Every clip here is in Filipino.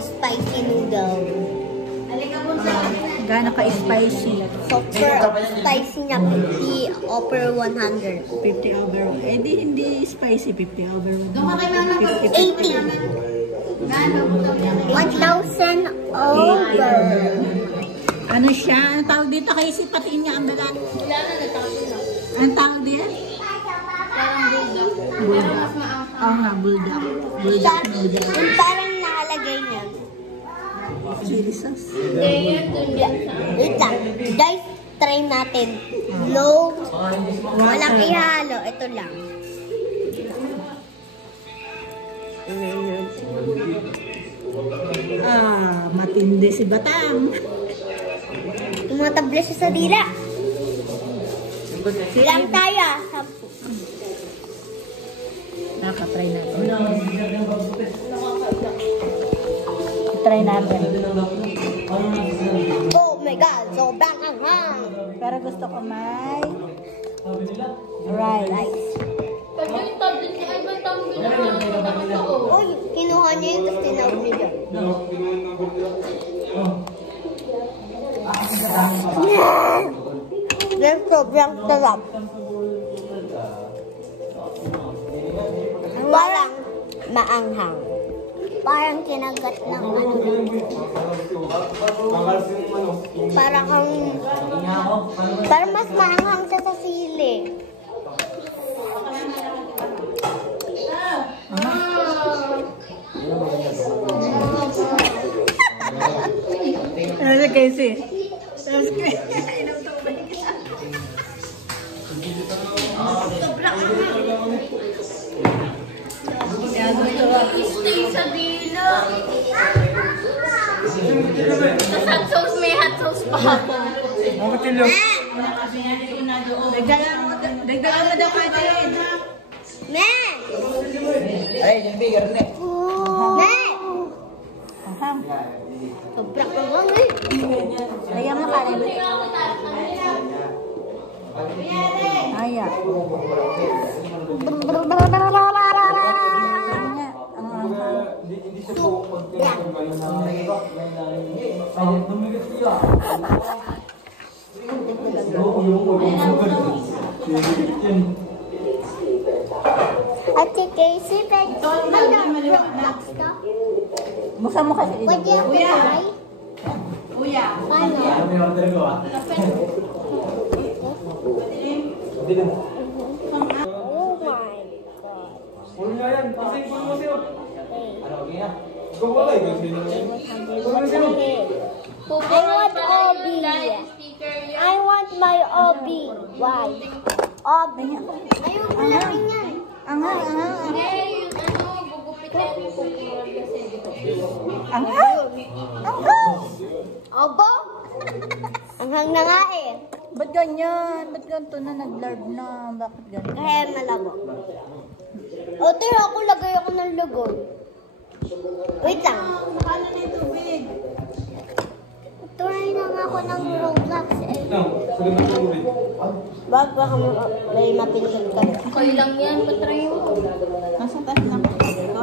spicy noodle. Gano'n ka-spicy? Super spicy niya, 50 over 100. 50 over 100. Eh, hindi spicy, 50 over 100. 80. 1,000 over. Ano siya? Anong tawag dito? Kaya sipatiin niya ang balat. Wala na, natapos na. Anong tawag dito? Parang bulldog. Pero mas maangkang. Oo nga, bulldog. Bulldog noodle. Yung parang nakalagay niya. Chili sauce. Hindi yan, dun yan sa... Wait lang. Guys, try natin. Low. Walang ihalo. Ito lang. Matindi si Batang. Tumatable siya sa dila. Silang tayo. 10. Nakatry natin. Try natin. Oh my God. Sobrang anghang. Pero gusto ko may rice. Pag yung tablet niya, ay ba tawag na Uy, kinuha niya yun, tapos tinawag niya dyan. Yan, sobrang sarap. Parang maanghang. Parang kinagat ng ano. Parang mas maanghang siya sa sili. Ano si Casey? Stay sa dilo. Tapos hot sauce, may hot sauce pa ako. Dagdagan mo daw kayo din. Me! Ay, yung bigger na. Me! Aha. Sobrang anghang eh. Lagyan mo kanin. Aya. Ate Casey, maliwanag ka? Buksan mo kasi dito. Pwede ako try? Kuya. Paano? Oh my God. I want Obi. I want my Obi. Why? Obi. Ayun, wala rin yan. Anghang. Hindi, yung ano, gugupitin mo kung kasi. Anghang. Obo? Anghang na nga eh. Ba't ganyan? Ba't ganito na nag-larb na? Bakit ganyan? Kaya malabo. O, tira ako, lagay ako ng lugoy. Wait lang. Ano na yung tubig? Try na nga ako ng Roblox eh. Wag baka may mapindot ka. Kayo lang yan, patry mo. Nasa taas na ako. Ito?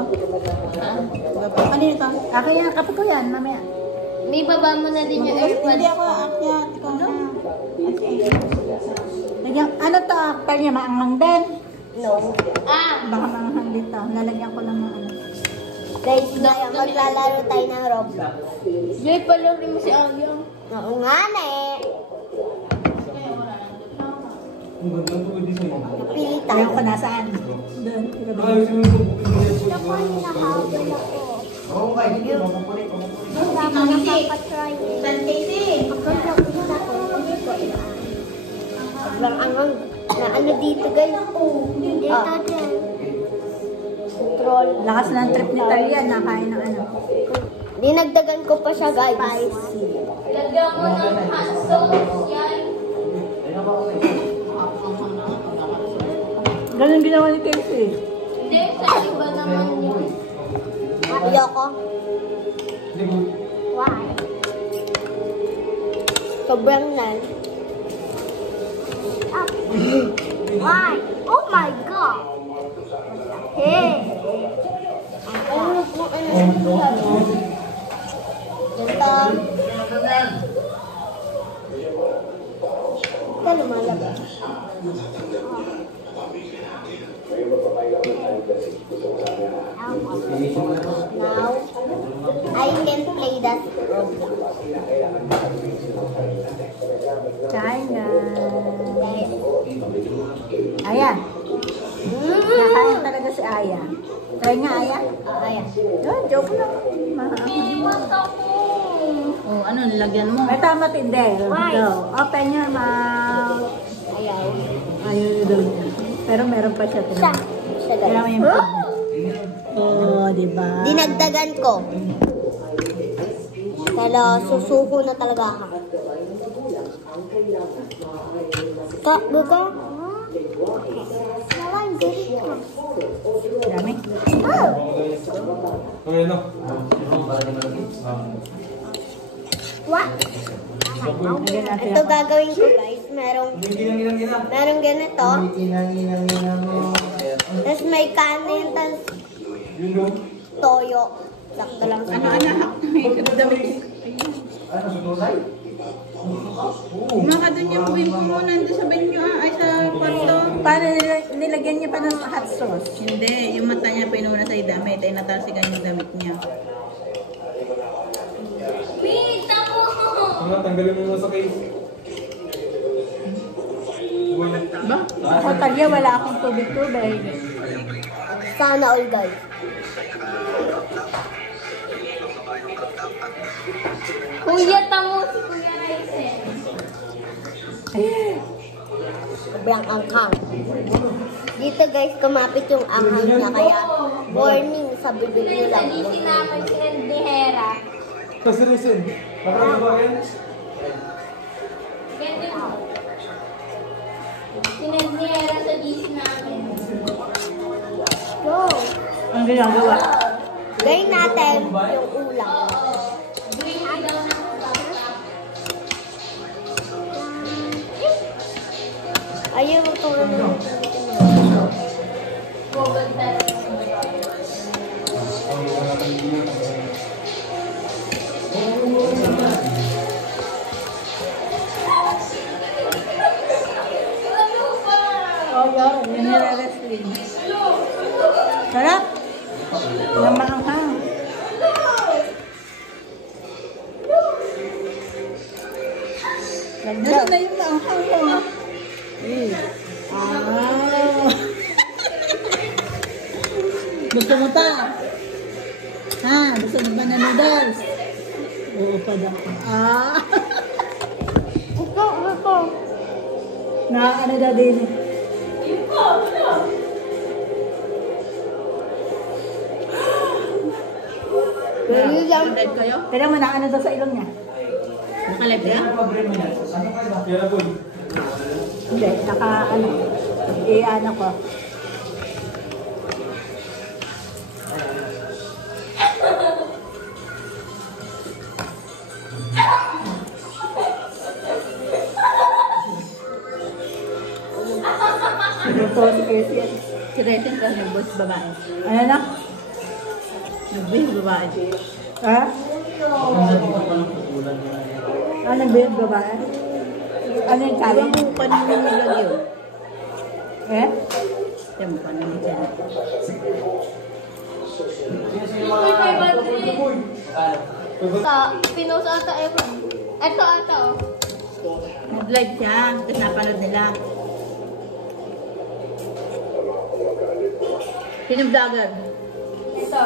Ano ito? Ako yan, kapag ko yan, mamaya. May baba mo na din yung AirPods. Hindi ako aakyat. Ikaw na. Lagyan, ano to? Aktal niya, maanghang din. No. Baka maanghang dito. Lalagyan ko lang ng ano. Guys, ngayon maglalaro tayo ng Roblox. Jay, palaro mo si Agyang. Oo nga na eh. Pili tayo. Ayaw ko nasaan? Doon. Gusto ko yung nakahabol ako. Wala ka nakapatry eh. Pagkala ko na ako. Sobrang angang. Na ano dito guys? Dito din. Control. Lakas ng trip ni Talia. Nakain ng ano. Dinagdagan ko pa siya guys. Lagyan mo ng hot sauce yan. Ganun ginawa ni Casey. Hindi, sa iba naman yun. Ayoko. Why? Sobrang nan. Why? Oh my God! Hey! Ano Ito lumalabas. Now, I can play that. China. Aya. Nakain talaga si Aya. Try nga, Aya. Ayan. Yun, joke lang. Iwas ako. Oh, ano, nilagyan mo? May tama tindel. Why? So, open your mouth. Ayaw. Ayun daw niya. Pero meron pa siya. Siya. Siya Kaya guys. may oh, di ba? Dinagdagan ko. Pero susuko na talaga ako. Buka? Nalang ganito. Dami. Okay, no? What? Lagyan natin Ito ako. gagawin ko guys. Merong ganito. Tapos may kanin. Tapos toyo. Sakto lang sa Mga doon yung buhin mo nandun sa banyo ay sa kwarto. Paano nilagyan niya pa ng hot sauce? Hindi, yung mata niya pinuna sa damit ay natalsikan yung damit niya. Wait, ako. Tanggalin mo sa case. Ba? Ako talya, wala akong tubig-tubig. Sana all guys. Kuya, tamo si Kuya Raisen. Sobrang anghang. Dito guys, kumapit yung anghang niya. Kaya warning sa bibig Ito niyo yung sa lang. GC namin, sinandihera. Kasi reason. Nakakaba yan? Ganito mo. Sinandihera sa GC namin. Go! Ang ginagawa. Gawin natin yung ulam. Green tea daw na Ayun, ito naman. Bogod talaga. Ano ba? Oh, yun. Yung nire-wrestling. Sarap. Yung maanghang. Nasaan na yung maanghang mo? Ah. Gusto mo pa? Ha? Gusto mo ba na noodles? Oo pa daw. Ah. Ito. Na ano daw din? Ganyan lang. Kaya mo na ano daw sa ilong niya? Nakalive ka? Kaya po. Hindi, naka ano. Ano ko. Ito si Christian. Si Christian ka nag-boss babae. Ano na? Nag-boss babae. Ha? Ah, nag-boss babae? Ano yung sabi? Yung mukha na nilagay yun. Eh? Yung mukha na nilagay. Pinost ata Efron. Ito ata oh. Nag-live siya, tapos napanood nila. Sino vlogger? Ito.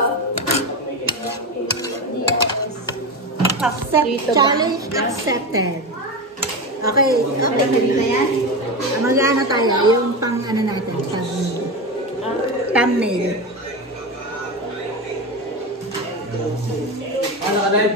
Challenge accepted. Okay, okay, hindi na yan. Mag-ano tayo, yung pang ano natin, thumbnail. Ano ka, Ned?